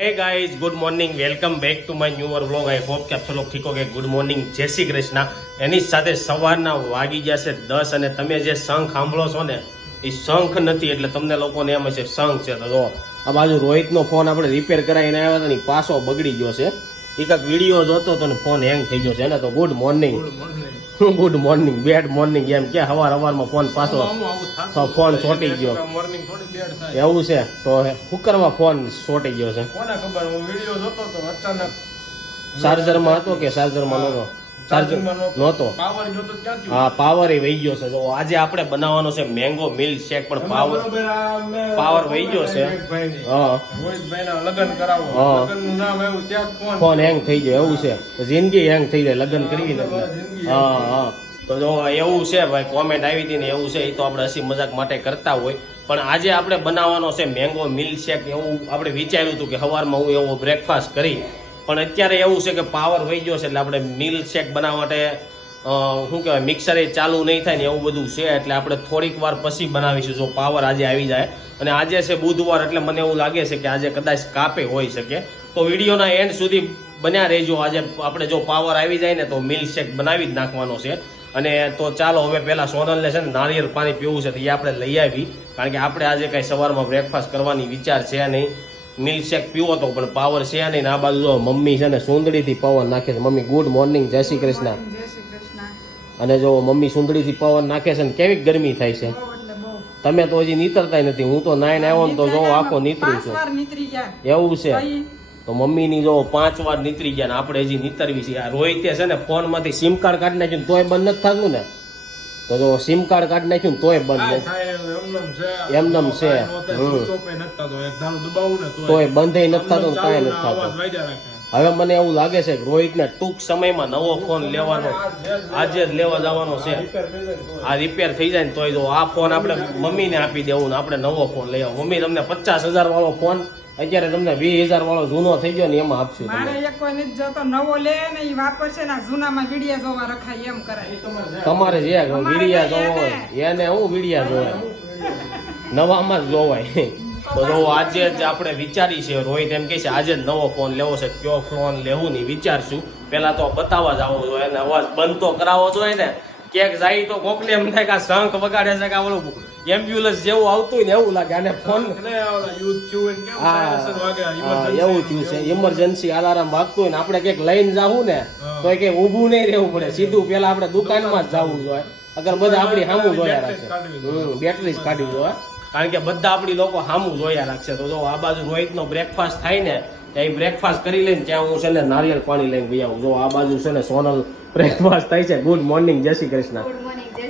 Hey guys good morning welcome back to my newer vlog I hope કે આપ સૌ લોકો ઠીક હોગે ગુડ મોર્નિંગ જય શ્રી કૃષ્ણ. એની સાથે સવારના વાગી જશે દસ અને તમે જે શંખ સાંભળો છો ને, એ શંખ નથી એટલે તમને લોકોને એમ હશે શંખ છે. તો જો, આ બાજુ રોહિતનો ફોન આપણે રિપેર કરાવીને આવ્યા હતા ને પાછો બગડી ગયો છે. એ કાંઈક વીડિયો જોતો હતો ને, ફોન હેંગ થઈ ગયો છે ને? તો good morning good morning bad morning એમ કે હવાર હવારમાં ફોન પાછો તો ફોન ચોટી ગયો. મોર્નિંગ થોડી બેડ થાય. એવું છે તો શું કરવા ફોન ચોટી ગયો છે? કોને ખબર હું વિડિયો જોતો તો અચાનક ચાર્જરમાં હતો કે ચાર્જરમાં નહોતો? ચાર્જર નહોતો. હા પાવર એ વહી ગયો છે. જો આજે આપણે બનાવવાનો છે મેંગો મિલ્ક શેક પણ પાવર પાવર વહી ગયો છે. ફોન ફોન હેંગ થઈ જાય એવું છે. જિંદગી હેંગ થઈ જાય લગ્ન કરવી ને હા હા. તો જો એવું છે ભાઈ કોમેન્ટ આવી હતી ને એવું છે એ તો આપણે હસી મજાક માટે કરતા હોય. પણ આજે આપણે બનાવવાનો છે મેંગો મિલ્ક શેક એવું આપણે વિચાર્યું હતું કે સવારમાં હું એવો બ્રેકફાસ્ટ કરી પણ અત્યારે એવું છે કે પાવર વહી ગયો છે એટલે આપણે મિલ્ક શેક બનાવવા માટે શું કહેવાય મિક્સર ચાલુ નહીં થાય ને એવું બધું છે, એટલે આપણે થોડીક વાર પછી બનાવીશું જો પાવર આજે આવી જાય. અને આજે છે બુધવાર, એટલે મને એવું લાગે છે કે આજે કદાચ કાપે હોઈ શકે. તો વિડીયોના એન્ડ સુધી બન્યા રહેજો. આજે આપણે જો પાવર આવી જાય ને તો મિલ્ક શેક બનાવી જ નાખવાનો છે. અને તો ચાલો હવે પહેલાં સોનલને છે ને નારિયેળ પાણી પીવું છે તો એ આપણે લઈ આવી. કારણ કે આપણે આજે કાંઈ સવારમાં બ્રેકફાસ્ટ કરવાની વિચાર છે નહીં. મિલ્ક શેક પીવો તો પણ પાવર છે નહીં. આ બાજુ જો મમ્મી છે ને સુંદડીથી પવન નાખે છે. મમ્મી ગુડ મોર્નિંગ જય શ્રી કૃષ્ણ. અને જો મમ્મી સુંદડીથી પવન નાખે છે ને કેવી ગરમી થાય છે? તમે તો હજી નીતરતા નથી. હું તો નાઈને આવ્યો ને તો જો આખો નીતરું છું. એવું છે? તો મમ્મીની જો પાંચ વાર નીતરી ગયા ને આપણે હજી નીતરવી છે. આ રોહિતે છે ને ફોનમાંથી સિમ કાર્ડ કાઢી નાખ્યું તોય બંધ નથી થતું ને. તો જો સિમ કાર્ડ કાઢી નાખ્યું ને તોય બંધ એમનેમ છે. તોય. બંધ નથી થતો. કાંઈ નથી થતું. હવે મને એવું લાગે છે કે રોહિતને ટૂંક સમયમાં નવો ફોન લેવાનો આજે જ લેવા જવાનો છે. આ રિપેર થઈ જાય ને તોય જો આ ફોન આપણે મમ્મીને આપી દેવું ને આપણે નવો ફોન લઈ આવો. મમ્મી તમને પચાસ હજાર વાળો ફોન અત્યારે તમને વીસ હજાર વાળો જૂનો થઈ ગયો ને એમાં આપશું મારે એક કોઈ નથી જોતો નવો લે ને એ વાપરશે ને આ જૂનામાં વિડિયા જોવા રખાય એમ કરાય તમારે જે વિડિયા વીડિયા જોવો હોય એને હું વીડિયા જોવાય નવામાં જ જોવાય. તો જો આજે જ આપણે વિચારી છે રોહિત એમ કહે છે આજે જ નવો ફોન લેવો છે કયો ફોન લેવું નહીં વિચારશું. પહેલાં તો બતાવવા જ આવો જોઈએ અને અવાજ બંધ તો કરાવવો જોઈએ ને. ક્યાંક જાય તો કોકને એમ થાય કે આ શંખ વગાડે છે કે આ ઓલું એમ્બ્યુલન્સ જેવું આવતું હોય ને એવું લાગે. અને ફોન એવું થયું છે. ઇમરજન્સી અલાર્મ વાગતું હોય ને આપણે ક્યાંક લઈને જવું ને તો કે ઊભું નહીં રહેવું પડે. સીધું પેલા આપણે દુકાનમાં જ જવું જોઈએ અગર બધા આપણી સામું જોયા રાખશે. બેટરી જ કાઢવી જોઈએ કારણ કે બધા આપણી લોકો સામું જોયા રાખશે. તો જો આ બાજુ રોહિતનો બ્રેકફાસ્ટ થાય ને ત્યાં બ્રેકફાસ્ટ કરી લઈને ત્યાં હું છે ને નારિયેળ પાણી લઈને ભાઈ આવું. જો આ બાજુ છે ને સોનલ બ્રેકફાસ્ટ થાય છે. ગુડ મોર્નિંગ જય શ્રી કૃષ્ણ.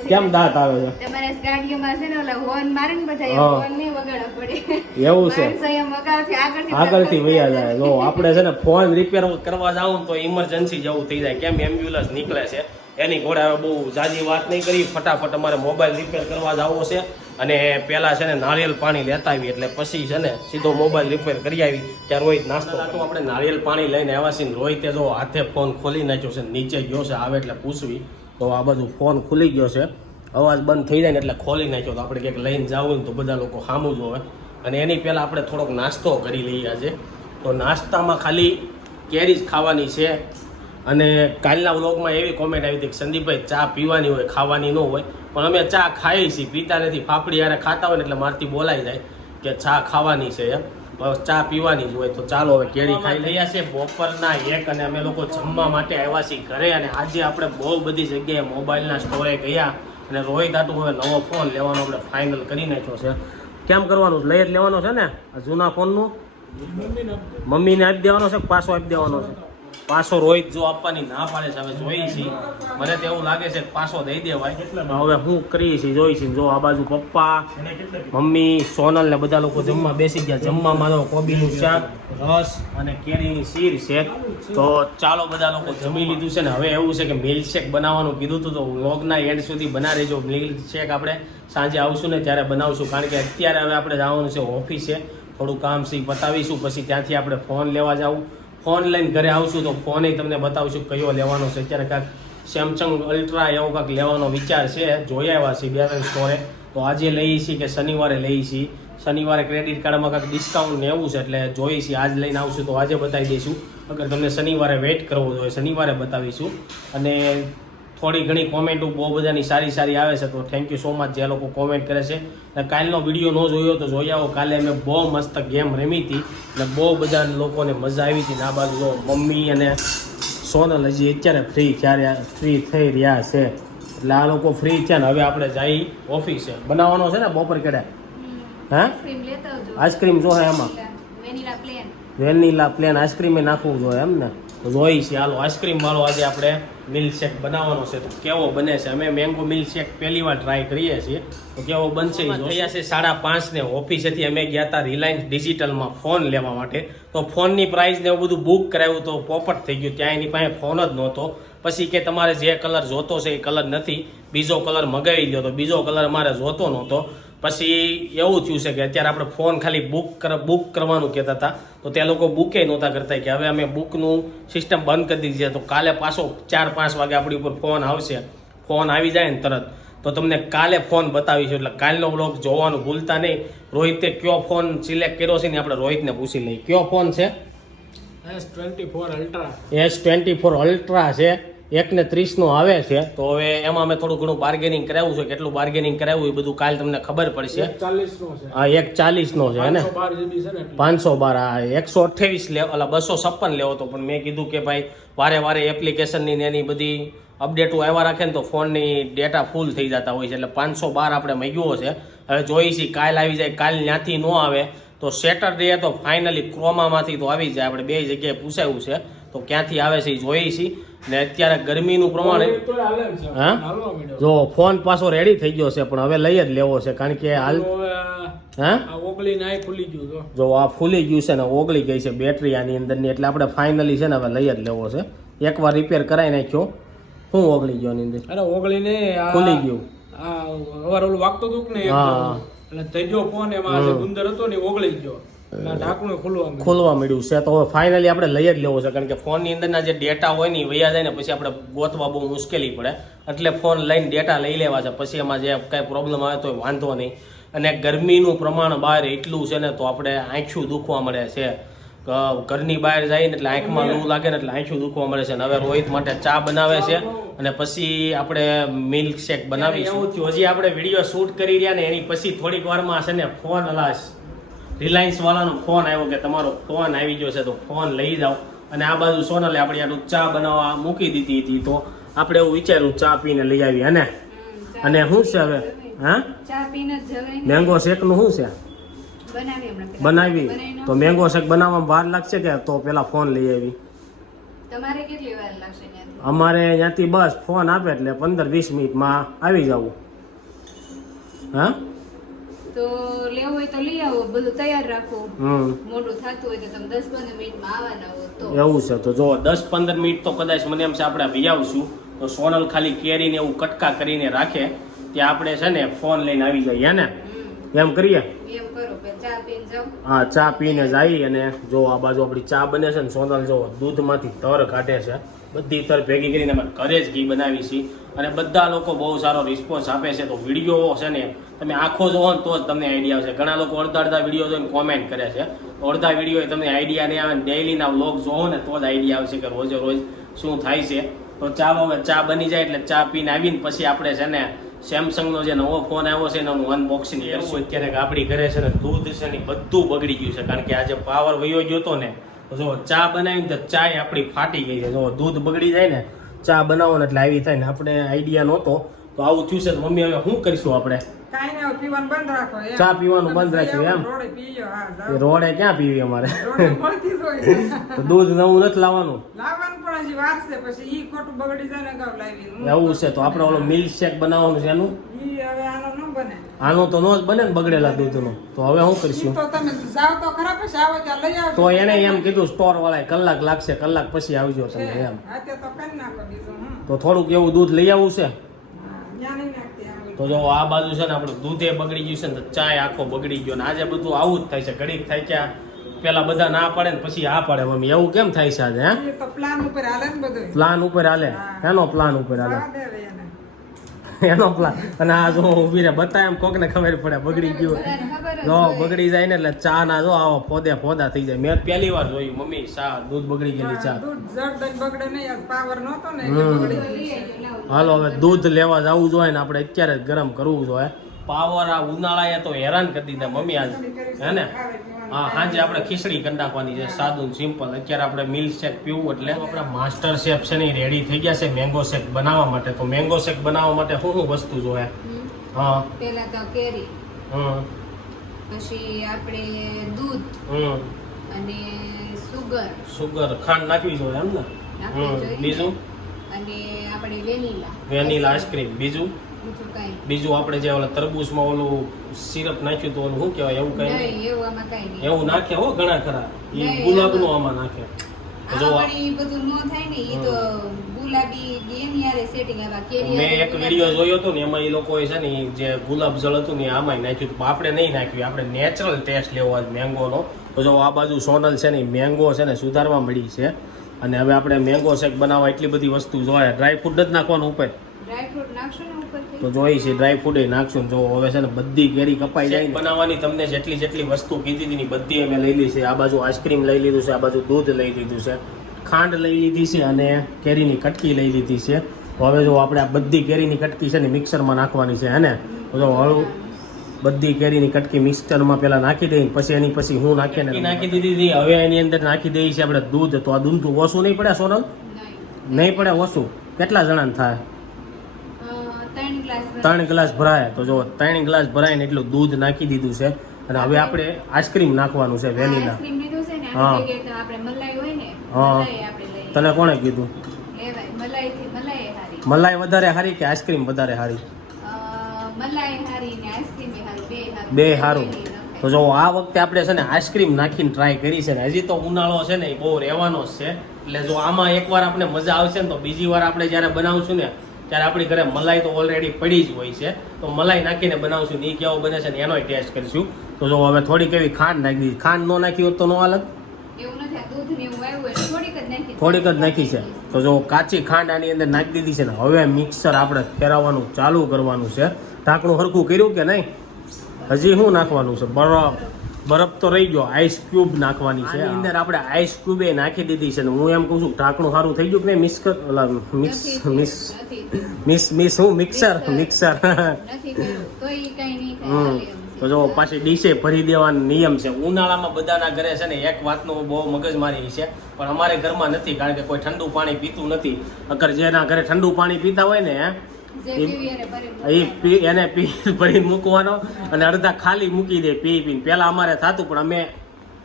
કેમ દાંત આવે છે? તમારે ગાડીઓમાં છે ને ઓલા હોર્ન મારે ને બધા હા. હોર્ન નહીં વગાડવા પડે. એવું છે. આગળથી આગળથી વૈયા જાય. જો આપણે છે ને ફોન રિપેર કરવા જાવ તો ઇમરજન્સી જેવું થઈ જાય. કેમ એમ્બ્યુલન્સ નીકળે છે? એની ઘોડે હવે બહુ જાજી વાત નહીં કરી. ફટાફટ અમારે મોબાઈલ રિપેર કરવા જવો છે. અને પહેલાં છે ને નાળિયેર પાણી લેતા આવી એટલે પછી છે ને સીધો મોબાઈલ રિપેર કરી આવી. ત્યાં રોહિત નાસ્તો તો આપણે નાળિયેર પાણી લઈને આવ્યા છીએ રોહિતે જો હાથે ફોન ખોલી નાખ્યો છે નીચે ગયો છે આવે એટલે પૂછવી. તો આ બધું ફોન ખુલી ગયો છે. અવાજ બંધ થઈ જાય ને એટલે ખોલી નાખ્યો તો આપણે ક્યાંક લઈને જવું ને તો બધા લોકો સામું જોવે અને એની પહેલાં આપણે થોડોક નાસ્તો કરી લઈએ આજે. તો નાસ્તામાં ખાલી કેરી જ ખાવાની છે. અને કાલના વ્લોગમાં એવી કોમેન્ટ આવી હતી કે સંદીપભાઈ ચા પીવાની હોય ખાવાની ન હોય પણ અમે ચા ખાઈએ છીએ પીતા નથી ફાફડી યારે ખાતા હોય ને એટલે મારથી બોલાઈ જાય કે ચા ખાવાની છે એમ. ચા પીવાની જ હોય તો ચાલો હવે કેરી ખાઈ લઈએ. છે બપોરના એક અને અમે લોકો જમવા માટે આવ્યા છીએ ઘરે અને આજે આપણે બહુ બધી જગ્યાએ મોબાઈલના સ્ટોરે ગયા અને રોહિત આટુ હવે નવો ફોન લેવાનો આપણે ફાઇનલ કરી નાખ્યો છે. કેમ કરવાનું? લઈ જ લેવાનો છે ને? જૂના ફોનનું? મમ્મીને આપી દેવાનો છે કે પાછો આપી દેવાનો છે? પાછો રોહિત જો આપવાની ના પાડે છે હવે જોઈએ છીએ મને તો એવું લાગે છે કે પાછો દઈ દેવાય. હવે હું કરીએ છીએ જોઈ છીએ. જો આ બાજુ પપ્પા મમ્મી સોનલ ને બધા લોકો જમવા બેસી ગયા. જમવામાં તો કોબીનું શાક રસ અને કેરીની શીર છે. તો ચાલો બધા લોકો જમી લીધું છે ને હવે એવું છે કે મિલ્ક શેક બનાવવાનું કીધું હતું તો વ્લોગના એન્ડ સુધી બના રહેજો. મિલ્ક શેક આપણે સાંજે આવશું ને ત્યારે બનાવશું. કારણ કે અત્યારે હવે આપણે જવાનું છે ઓફિસે. થોડું કામ છે પતાવીશું. પછી ત્યાંથી આપણે ફોન લેવા જવું ફોન લઈને ઘરે આવશું તો ફોન તમને બતાવશું કયો લેવાનો છે. અત્યારે કાંઈક સેમસંગ અલ્ટ્રા એવો કાંઈક લેવાનો વિચાર છે. જોઈ આવ્યા છીએ બે ત્રણ સ્ટોરે. તો આજે લઈએ છીએ કે શનિવારે લઈએ છીએ. શનિવારે ક્રેડિટ કાર્ડમાં કાંઈક ડિસ્કાઉન્ટ ને એવું છે એટલે જોઈએ છીએ. આજ લઈને આવશું તો આજે બતાવી દઈશું. અગર તમને શનિવારે વેઇટ કરવો જોઈએ શનિવારે બતાવીશું. અને થોડી ઘણી કોમેન્ટો બહુ બધાની સારી સારી આવે છે તો થેન્ક યુ સો મચ જે લોકો કોમેન્ટ કરે છે. અને કાલનો વીડિયો ન જોયો તો જોઈ આવો કાલે અમે બહુ મસ્ત ગેમ રમી હતી. અને બહુ બધા લોકોને મજા આવી હતી. ના બાજુ મમ્મી અને સોનલ હજી અત્યારે ફ્રી ક્યારે ફ્રી થઈ રહ્યા છે. એટલે આ લોકો ફ્રી થયા ને હવે આપણે જઈ ઓફિસે બનાવવાનો છે ને બપોર કેડે? હા? આઈસ્ક્રીમ જો એમાં વેનીલા પ્લેન આઈસ્ક્રીમ નાખવું જોઈએ એમ ને? તો છે. હાલો આઈસ્ક્રીમ વાળો આજે આપણે મિલ્ક શેક બનાવવાનો છે. તો કેવો બને છે? અમે મેંગો મિલ્ક શેક પહેલી વાર ટ્રાય કરીએ છીએ. તો કેવો બનશે થયા છે સાડા પાંચ ને ઓફિસેથી અમે ગયા હતા રિલાયન્સ ડિજિટલમાં ફોન લેવા માટે. તો ફોનની પ્રાઇસ ને એવું બધું બુક કરાવ્યું તો પોપટ થઈ ગયું. ત્યાં એની પાસે ફોન જ નહોતો. પછી કે તમારે જે કલર જોતો છે એ કલર નથી. બીજો કલર મગાવી લ્યો તો બીજો કલર મારે જોતો નહોતો. પછી એવું થયું છે કે અત્યારે આપણે ફોન ખાલી બુક કર બુક કરવાનું કહેતા હતા. તો તે લોકો બુકે નહોતા કરતા કે હવે અમે બુકનું સિસ્ટમ બંધ કરી દીધી છે. તો કાલે પાછો ચાર પાંચ વાગે આપણી ઉપર ફોન આવશે. ફોન આવી જાય ને તરત. તો તમને કાલે ફોન બતાવીશું. એટલે કાલનો બ્લોગ જોવાનું ભૂલતા નહીં. રોહિતે કયો ફોન સિલેક્ટ કર્યો છે ને આપણે રોહિતને પૂછી લઈએ. કયો ફોન છે? S twenty four Ultra. S twenty four Ultra છે. એકને ત્રીસનો આવે છે તો હવે એમાં અમે થોડું ઘણું બાર્ગેનિંગ કરાવ્યું છે. કેટલું બાર્ગેનિંગ કરાવ્યું એ બધું કાલે તમને ખબર પડશે. ચાલીસ નો છે. આ એક ચાલીસનો છે હે ને? પાંચસો બાર હા એકસો અઠ્ઠાવીસ લે એટલે બસો છપ્પન લેવો તો પણ મેં કીધું કે ભાઈ વારે વારે એપ્લિકેશનની ને એની બધી અપડેટો આવ્યા રાખે ને તો ફોનની ડેટા ફૂલ થઈ જતા હોય છે. એટલે પાંચસો બાર આપણે મગ્યો છે. હવે જોઈ છીએ કાલ આવી જાય કાલ ત્યાંથી ન આવે તો સેટરડે તો ફાઇનલી ક્રોમામાંથી તો આવી જાય. આપણે બે જગ્યાએ પૂછાયું છે. તો ક્યાંથી આવે છે એ જોઈએ છીએ ને અત્યારે ગરમીનું પ્રમાણ હા? જો ફોન પાછો રેડી થઈ ગયો છે પણ હવે લઈ જ લેવો છે કારણ કે હાલ હા? ઓગળી ગયું જો આ ફૂલી ગયું છે ને ઓગળી ગઈ છે બેટરી આની અંદરની એટલે આપણે ફાઇનલી છે ને હવે લઈ જ લેવો છે. એકવાર રિપેર કરાવી નાખ્યો. શું ઓગળી ગયો આની અંદર? અરે ઓગળી ને ખુલી ગયું. આ અવાર ઓલું વાગતો હતું ને હા. એટલે થઈ ગયો ફોન એમાં ગુંદર હતો ને ઓગળી ગયો. ખુલવા મળ્યું છે. તો હવે ફાઇનલી આપણે લઈ જ લેવો છે કારણ કે ફોનની અંદરના જે ડેટા હોય ને એ વૈયા જાય ને પછી આપણે ગોતવા બહુ મુશ્કેલી પડે. એટલે ફોન લઈને ડેટા લઈ લેવા છે. પછી એમાં જે કાંઈ પ્રોબ્લેમ આવે તો વાંધો નહીં. અને ગરમીનું પ્રમાણ બહાર એટલું છે ને તો આપણે આંખ્યું દુખવા મળે છે. ઘરની બહાર જાય ને એટલે આંખમાં લૂ લાગે ને એટલે આંખ્યું દુખવા મળે છે. હવે રોહિત માટે ચા બનાવે છે. અને પછી આપણે મિલ્ક શેક બનાવી એવું હજી આપણે વીડિયો શૂટ કરી રહ્યા ને એની પછી થોડીક વારમાં છે ને ફોન અલાશ રિલાયન્સ વાળાનો ફોન આવ્યો કે તમારો ફોન આવી ગયો છે તો ફોન લઈ જાઓ. અને આ બાજુ સોનલે આપણે આટલું ચા બનાવવા મૂકી દીધી હતી તો આપણે એવું વિચાર્યું ચા પીને લઈ આવી અને અને શું છે હવે? હા? મેંગો શેકનું શું છે? બનાવી તો મેંગો શેક બનાવવામાં વાર લાગશે કે તો પેલા ફોન લઈ આવી? અમારે ત્યાંથી બસ ફોન આપે એટલે પંદર વીસ મિનિટમાં આવી જવું. હા? તો લેવું હોય તો લઈ આવો બધું તૈયાર રાખો. મોટું થતું હોય તો તમે દસ પંદર મિનિટમાં આવવાના હો તો. એવું છે તો જો દસ પંદર મિનિટ તો કદાચ મને એમ છે આપણે આવી તો સોનલ ખાલી કેરીને એવું કટકા કરીને રાખે ત્યાં આપણે છે ને ફોન લઈને આવી જઈએ ને? એમ કરીએ? હા ચા પીને જઈએ અને જો આ બાજુ આપણી ચા બને છે ને સોનલ જો દૂધમાંથી તર કાઢે છે બધી તર ભેગી કરીને અમે ઘરે જ ઘી બનાવી છીએ અને બધા લોકો બહુ સારો રિસ્પોન્સ આપે છે તો વીડિયો છે ને તમે આખો જોવો ને તો જ તમને આઈડિયા આવશે. ઘણા લોકો અડધા અડધા વીડિયો જોઈને કોમેન્ટ કરે છે. અડધા વીડિયો તમને આઈડિયા નહીં આવે ડેઈલીના વ્લોગ જોવો ને તો જ આઈડિયા આવશે કે રોજે રોજ શું થાય છે. તો ચા હવે ચા બની જાય એટલે ચા પીને આવીને પછી આપણે છે ને સેમસંગનો જે નવો ફોન આવ્યો છે એનું અનબોક્સિંગ કરશું. અત્યારે ગાબડી આપણી ઘરે છે ને દૂધ છે ને બધું બગડી ગયું છે. કારણ કે આજે પાવર વયો ગયો હતો ને જો ચા બનાવીને તો ચા આપણી ફાટી ગઈ છે. જો દૂધ બગડી જાય ને ચા બનાવો ને એટલે આવી થાય ને. આપણે આઈડિયા નહોતો. તો આવું થયું છે તો મમ્મી હવે શું કરીશું આપણે. ચા પીવાનું બંધ રાખ્યું એમ? રોડે ક્યાં પીવી અમારે. તો દૂધ નવું નથી લાવવાનું? એવું છે તો આપણે ઓલો મિલ્ક શેક બનાવવાનું છે એનું? આનો તો નો જ બને ને બગડેલા દૂધનું. તો હવે શું કરીશું? તો એને એમ કીધું સ્ટોર વાળા કલાક લાગશે કલાક પછી આવજો તમે એમ. તો થોડુંક એવું દૂધ લઈ આવવું છે? તો જો આ બાજુ છે ને આપણું દૂધે બગડી ગયું છે ને તો ચાય આખો બગડી ગયો ને આજે બધું આવું જ થાય છે. ઘડીક થાય કે પેલા બધા ના પાડે ને પછી આ પાડે. મમ્મી એવું કેમ થાય છે આજે હે? પ્લાન ઉપર હાલે પ્લાન ઉપર હાલે. એનો પ્લાન ઉપર હાલે. એને. પ્લાન અને આ જો ઊભી ને બતાય એમ કોકને ખબર પડે બગડી ગયું જો બગડી જાય ને એટલે ચા ના જો આવો ફોદે ફોદા થઈ જાય. મેં પહેલી વાર જોયું મમ્મી ચા દૂધ બગડી ગયેલી ચા. હાલો હવે દૂધ લેવા જવું જોઈએ ને આપણે અત્યારે જ ગરમ કરવું જોઈએ પાવર આ ઉનાળાએ તો હેરાન કરી દીધા મમ્મી આજ. હે ને હા સાંજે આપણે ખીચડી કરી નાખવાની છે સાદું સિમ્પલ. અત્યારે આપણે મિલ્ક શેક પીવું એટલે આપણા માસ્ટર શેફ છે ને રેડી થઈ ગયા છે મેંગો શેક બનાવવા માટે. તો મેંગો શેક બનાવવા માટે શું શું વસ્તુ જોઈએ હા. પહેલા તો કેરી હમ. પછી આપણે દૂધ હમ. અને સુગર. સુગર ખાંડ નાખવી જોઈએ એમ ને? હમ. બીજું? અને આપણે વેનીલા. વેનીલા આઈસ્ક્રીમ બીજું? બીજું આપણે જે ઓલા તરબૂચમાં ઓલું સિરપ નાખ્યું તો ઓલું શું કહેવાય એવું કઈ એવું આમાં નાખે હો ઘણા ખરા. એ ગુલાબ ગુલાબનું આમાં- આમાં નાખે. જો આમાં મેં એક વીડિયો જોયો હતો ને એમાં એ લોકોએ છે ને જે ગુલાબ જળ હતું ને એ આમાંય નાખ્યું હતું. આપણે નહીં નાખ્યું આપણે નેચરલ ટેસ્ટ લેવો આજ મેંગોનો તો જો આ બાજુ સોનલ છે ને મેંગો છે ને સુધારવા મળી છે. અને હવે આપણે મેંગો શેક બનાવવા એટલી બધી વસ્તુ જોઈએ ડ્રાય ફ્રૂટ નથી નાખવાનું ઉપર. ડ્રાય ફ્રૂટ નાખશો તો જોઈ છે ડ્રાય ફ્રૂટ નાખશું જો હવે છે ને બધી કેરી કપાઈ જાય બનાવવાની તમને જેટલી જેટલી વસ્તુ કીધી હતી બધી અમે લઈ લીધી છે. આ બાજુ આઈસ્ક્રીમ લઈ લીધું છે આ બાજુ દૂધ લઈ લીધું છે ખાંડ લઈ લીધી છે અને કેરીની કટકી લઈ લીધી છે. હવે જો આપણે આ બધી કેરીની કટકી છે ને મિક્સરમાં નાખવાની છે હે ને? જો હળવું બધી કેરીની કટકી મિક્સરમાં પેલા નાખી દઈ પછી એની પછી હું નાખી ને. નાખી દીધી હતી હવે એની અંદર નાખી દઈએ છીએ આપણે દૂધ. તો આ દૂધ ઓછું નહીં પડે સોનલ? નહીં. નહીં પડે ઓછું? કેટલા જણાને થાય? ત્રણ ગ્લાસ ભરાય. તો જો ત્રણ ગ્લાસ ભરાય ને એટલું દૂધ નાખી દીધું છે. અને હવે આપણે આઈસ્ક્રીમ નાખવાનું છે વેનીલા. હા. હા. તને કોણે કીધું? મલાઈ વધારે સારી કે આઈસ્ક્રીમ વધારે સારી બે સારું તો જો આ વખતે આપણે છે ને આઈસ્ક્રીમ નાખીને ટ્રાય કરી છે ને હજી તો ઉનાળો છે ને એ બહુ રહેવાનો જ છે. એટલે જો આમાં એકવાર આપણે મજા આવશે ને તો બીજી વાર આપણે જ્યારે બનાવશું ને ત્યારે આપણી ઘરે મલાઈ તો ઓલરેડી પડી જ હોય છે. તો મલાઈ નાખીને બનાવશું ને એ કેવો બને છે ને એનોય ટેસ્ટ કરીશું. તો જો હવે થોડીક એવી ખાંડ નાખી દીધી. ખાંડ ન નાખી હોત તો ન એટલે થોડીક જ નાખી છે. તો જો કાચી ખાંડ આની અંદર નાખી દીધી છે ને હવે મિક્સર આપણે ફેરવવાનું ચાલુ કરવાનું છે. ઢાંકણું હરખું કર્યું કે નહીં? હજી શું નાખવાનું છે? બરફ બરફ તો રહી ગયો આઈસ ક્યુબ નાખવાની છે. આની અંદર આપણે આઈસ ક્યુબ એ નાખી દીધી છે ને હું એમ કહું છું ઢાંકણું સારું થઈ ગયું કે મિક્સ ઓલા mix mix miss mix mix હું મિક્સર મિક્સર. હમ. તો જો પાછી ડીશે ભરી દેવાનો નિયમ છે. ઉનાળામાં બધાના ઘરે છે ને એક વાતનું બહુ મગજમારી છે પણ અમારે ઘરમાં નથી કારણ કે કોઈ ઠંડુ પાણી પીતું નથી. અગર જેના ઘરે ઠંડુ પાણી પીતા હોય ને એને પી ભરીને મૂકવાનો અને અડધા ખાલી મૂકી દે પી પીને. પહેલા અમારે થતું પણ અમે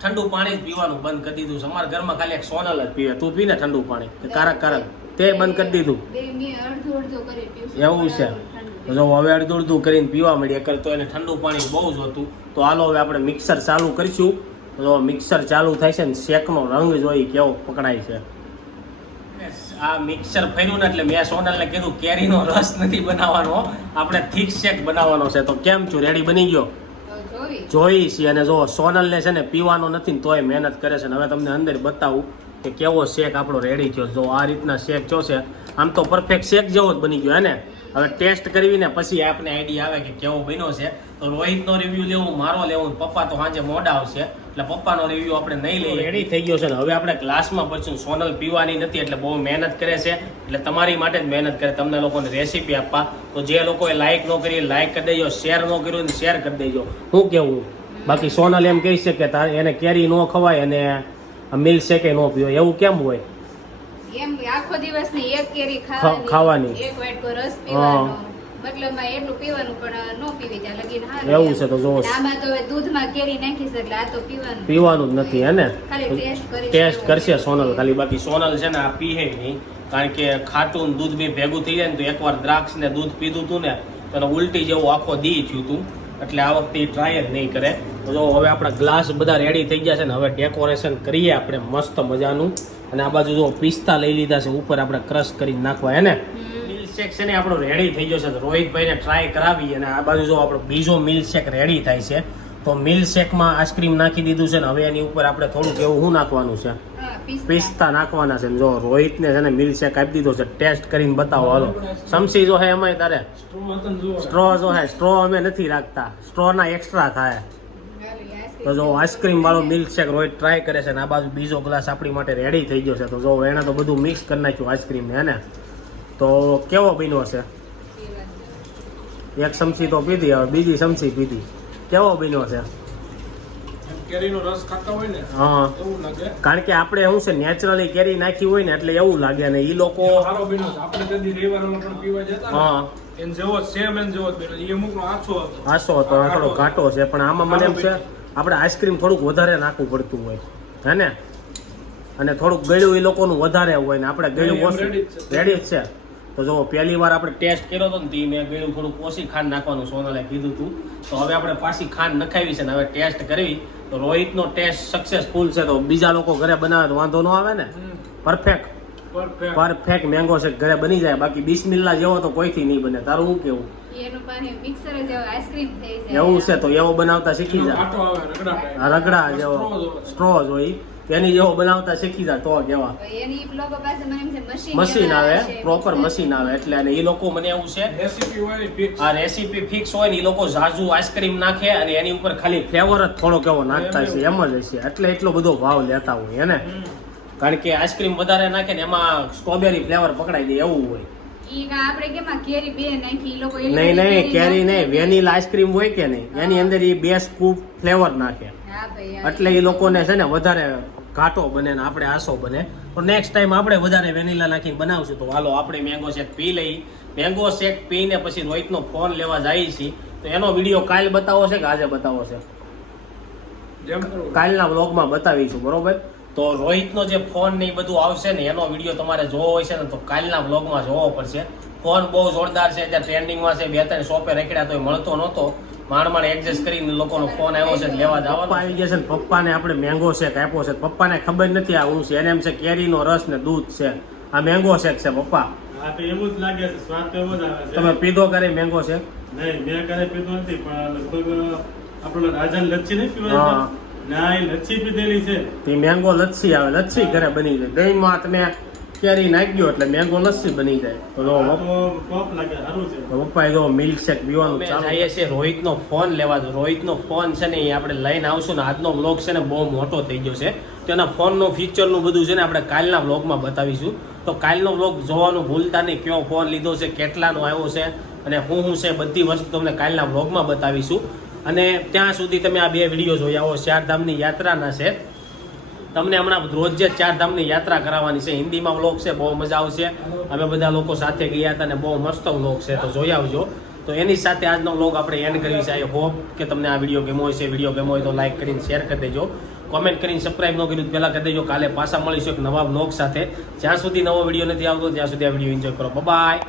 ઠંડુ પાણી જ પીવાનું બંધ કરી દીધું છે. અમારા ઘરમાં ખાલી એક સોનલ જ પીવે. તું પીને ઠંડુ પાણી. કારક કારક. તે બંધ કરી દીધું. એવું છે. જો હવે અડધું અડધું કરીને પીવા મળીએ અગર તો એને ઠંડુ પાણી બહુ જ હતું. તો હાલો હવે આપણે મિક્સર ચાલુ કરીશું. તો મિક્સર ચાલુ થાય છે ને શેકનો રંગ જોઈ કેવો પકડાય છે. આ મિક્સર ફર્યું ને એટલે મેં સોનલને કીધું કેરીનો રસ નથી બનાવવાનો આપણે થીક શેક બનાવવાનો છે. તો કેમ છું? રેડી બની ગયો? જોઈ. છે અને જો સોનલને છે ને પીવાનો નથી ને તોય મહેનત કરે છે ને હવે તમને અંદર બતાવું કે કેવો શેક આપણો રેડી થયો જો આ રીતના શેક થયો છે આમ તો પરફેક્ટ શેક જેવો જ બની ગયો હે ને? હવે ટેસ્ટ કરવી ને પછી આપણે આઈડિયા આવે કે કેવો બન્યો છે. તો રોહિતનો રિવ્યુ લેવું મારો લેવું પપ્પા તો સાંજે મોડા આવશે. એટલે પપ્પાનો રિવ્યુ આપણે નહીં લઈએ. રેડી થઈ ગયો છે ને. હવે આપણે ક્લાસમાં પછી સોનલ પીવાની નથી એટલે બહુ મહેનત કરે છે. એટલે તમારી માટે જ મહેનત કરે. તમને લોકોને રેસીપી આપવા. તો જે લોકોએ લાઇક ન કરી લાઇક કરી દેજો. શેર ન કર્યું ને શેર કરી દેજો. હું કેવું? બાકી સોનલ એમ કહી છે કે તારે એને કેરી ન ખવાય અને મિલ્ક શેકે ન પીવો એવું કેમ હોય? એમ આખો દિવસની એક કેરી ખા- ખાવાની. એક વાટકો રસ પીવાનો. મતલબમાં એટલું પીવાનું પણ ન પીવી ત્યાં લગીન હારું એવું છે તો જોવો. આમાં તો હવે દૂધમાં કેરી નાખી એટલે આ તો પીવાનું પીવાનું જ નથી. હે ને? ખાલી ટેસ્ટ કરી ટેસ્ટ કરશે સોનલ ખાલી બાકી સોનલ છે ને આ પીહે નહીં કારણ કે ખાટું દૂધ બી ભેગું થઈ જાય ને તો એકવાર દ્રાક્ષ ને દૂધ પીધું હતું ને તો ઉલટી જેવું આખો દી થયું હતું એટલે આ વખતે ટ્રાય જ નહીં કરે. તો જો હવે આપણા ગ્લાસ બધા રેડી થઈ ગયા છે ને હવે ડેકોરેશન કરીએ આપણે મસ્ત મજાનું. અને આ બાજુ જો પિસ્તા લઈ લીધા છે ઉપર આપણે ક્રશ કરીને નાખવા હે ને? મિલ્કશેક છે ને આપણો રેડી થઈ ગયો છે રોહિતભાઈને ટ્રાય કરાવી અને આ બાજુ જો આપણો બીજો મિલ્કશેક રેડી થાય છે તો મિલ્કશેકમાં આઈસ્ક્રીમ નાખી દીધું છે ને હવે એની ઉપર આપણે થોડુંક એવું શું નાખવાનું છે? પિસ્તા. નાખવાના છે ને જો રોહિતને છે ને મિલ્ક શેક આપી દીધો છે ટેસ્ટ કરીને બતાવો હાલો. સમસી જો હે એમાંય તારે? સ્ટ્રો જો હે સ્ટ્રો અમે નથી રાખતા. સ્ટ્રોના એક્સ્ટ્રા થાય તો જો આઈસ્ક્રીમ વાળો મિલ્ક શેક રોહિત ટ્રાય કરે છે ને આ બાજુ બીજો ગ્લાસ આપણી માટે રેડી થઈ ગયો છે. તો જો એને તો બધું મિક્સ કરી નાખ્યું આઈસ્ક્રીમ ને હે ને? તો કેવો બન્યો છે? એક ચમચી તો પીધી હવે બીજી ચમચી પીધી. કેવો બન્યો છે? કેરીનો રસ ખાતા હોય ને હા. એવું લાગે. કારણ કે આપણે શું છે નેચરલી કેરી નાખી હોય ને એટલે એવું લાગે ને એ લોકો સારો બીનો છે. આપણે કદી રવિવારમાં પણ પીવા જતા હા. એને જેવો સેમ એને જેવો જ એ અમુકનો આછો હતો. થોડો ઘાટો છે પણ આમાં મને એમ છે આપણે આઈસ્ક્રીમ થોડુંક વધારે નાખવું પડતું હોય. હે ને? અને થોડુંક ગળ્યું એ લોકોનું વધારે હોય ને આપણે ગળ્યું એમ ઓછું. રેડી જ છે? તો જો પહેલી વાર આપણે ટેસ્ટ કર્યો હતો ને તે મેં ગળ્યું થોડુંક ઓછી ખાંડ નાખવાનું સોનલે કીધું હતું તો હવે આપણે પાછી ખાંડ નખાવી છે ને હવે ટેસ્ટ કરવી. તો રોહિતનો ટેસ્ટ સક્સેસફુલ છે તો બીજા લોકો ઘરે બનાવે તો વાંધો ન આવે ને? પરફેક્ટ પરફેક્ટ પરફેક્ટ મેંગો છે ઘરે બની જાય. બાકી બિસ્મિલ્લા જેવો તો કોઈથી નહીં બને. તારું શું કેવું? એનું પાસે મિક્સર જ આઈસ્ક્રીમ થઈ જાય. એવું છે તો એવો બનાવતા શીખી એનો જા. આટો આવે રગડા. જેવો. સ્ટ્રો જ હોય એની જેવો બનાવતા શીખી જાય તો કેવા મશીન મશીન આવે પ્રોપર મશીન આવે એટલે અને એ લોકો મને એવું છે રેસીપી હોય ને fix. આ રેસીપી ફિક્સ હોય ને એ લોકો ઝાઝુ આઈસ્ક્રીમ નાખે અને એની ઉપર ખાલી ફ્લેવર જ થોડો કેવો નાખતા છે એમ. જ હશે. એટલે એટલો બધો ભાવ લેતા હોય એને કારણ કે આઈસ્ક્રીમ વધારે નાખે ને એમાં સ્ટ્રોબેરી ફ્લેવર પકડાઈ દે એવું હોય. ઈ કા આપણે કેમાં કેરી બે નાખી ઈ લોકો એલી નહીં નહીં કેરી નહીં વેનીલા આઈસ્ક્રીમ હોય કે નહીં એની અંદર એ બે સ્કૂપ ફ્લેવર નાખે. હા ભાઈ હા. એટલે એ લોકોને છે ને વધારે ઘાટો બને ને આપણે આસો બને. તો નેક્સ્ટ ટાઈમ આપણે વધારે વેનીલા નાખીને બનાવશું. તો હાલો આપણે મેંગો શેક પી લઈ. મેંગો શેક પીને પછી રોહિતનો ફોન લેવા જઈએ છીએ તો એનો વીડિયો કાલ બતાવો છે કે આજે બતાવો છે? કાલના વ્લોગમાં બતાવીશું બરોબર? તો રોહિતનો જે ફોન ને એ બધું આવશે ને એનો વીડિયો તમારે જોવો હોય છે ને તો કાલના વ્લોગમાં જોવો પડશે. ફોન બહુ જોરદાર છે ત્યાં ટ્રેન્ડિંગમાં છે બે ત્રણ શોપે રેકડ્યા તો મળતો નહોતો. માંડ માણ એડજસ્ટ કરીને લોકોનો ફોન આવ્યો છે લેવા જવાનો પપ્પા આવી ગયા છે ને પપ્પાને આપણે મેંગો શેક આપ્યો છે. પપ્પાને ખબર નથી આ હું છે. એને એમ છે કેરીનો રસ ને દૂધ છે. આ મેંગો શેક છે પપ્પા. હા તો એવું જ લાગે છે. સ્વાદ તો એવો જ આવે છે. તમે પીધો કરે મેંગો શેક નહીં મેં કરે પીધો નથી પણ લગભગ આપણો રાજાને લચ્છી નહીં હા. પીવા ના એ લચ્છી પીધેલી છે. તે મેંગો લચ્છી આવે. લચ્છી ઘરે બની જાય. દહીંમાં તમે કેરી નાખ્યો એટલે મેંગો લસ્સી બની જાય. પપ્પા જો છે. મિલ્ક શેક પીવાનું ચાલુ જઈએ છીએ રોહિતનો ફોન લેવા દો. રોહિતનો ફોન છે ને એ આપણે લઈને આવશું ને આજનો બ્લોગ છે ને બહુ મોટો થઈ ગયો છે. તો એના ફોનનો ફીચરનું બધું છે ને આપણે કાલના બ્લોગમાં બતાવીશું. તો કાલનો બ્લોગ જોવાનું ભૂલતા નહીં કયો ફોન લીધો છે કેટલાનો આવ્યો છે અને હું હું છે બધી વસ્તુ તમને કાલના વ્લોગમાં બતાવીશું. અને ત્યાં સુધી તમે આ બે વીડિયો જોઈ આવો ચારધામની યાત્રાના છે. તમને હમણાં રોજ જે ચાર ધામની યાત્રા કરાવવાની છે. હિન્દીમાં વ્લોગ છે, બહુ મજા આવશે. અમે બધા લોકો સાથે ગયા હતા અને બહુ મસ્ત વ્લોગ છે, તો જોઈ આવજો. તો એની સાથે આજનો વ્લોગ આપણે એન્ડ કરીએ છે આઈ હોપ કે તમને આ વીડિયો ગમો છે વીડિયો ગમો હોય તો લાઈક કરીને શેર કરી દેજો. કોમેન્ટ કરીને સબસ્ક્રાઈબ ન કર્યું પહેલાં કરી દેજો. કાલે પાછા મળીશું એક નવા વ્લોગ સાથે. જ્યાં સુધી નવો વીડિયો નથી આવતો, ત્યાં સુધી આ વીડિયો એન્જોય કરો. બાય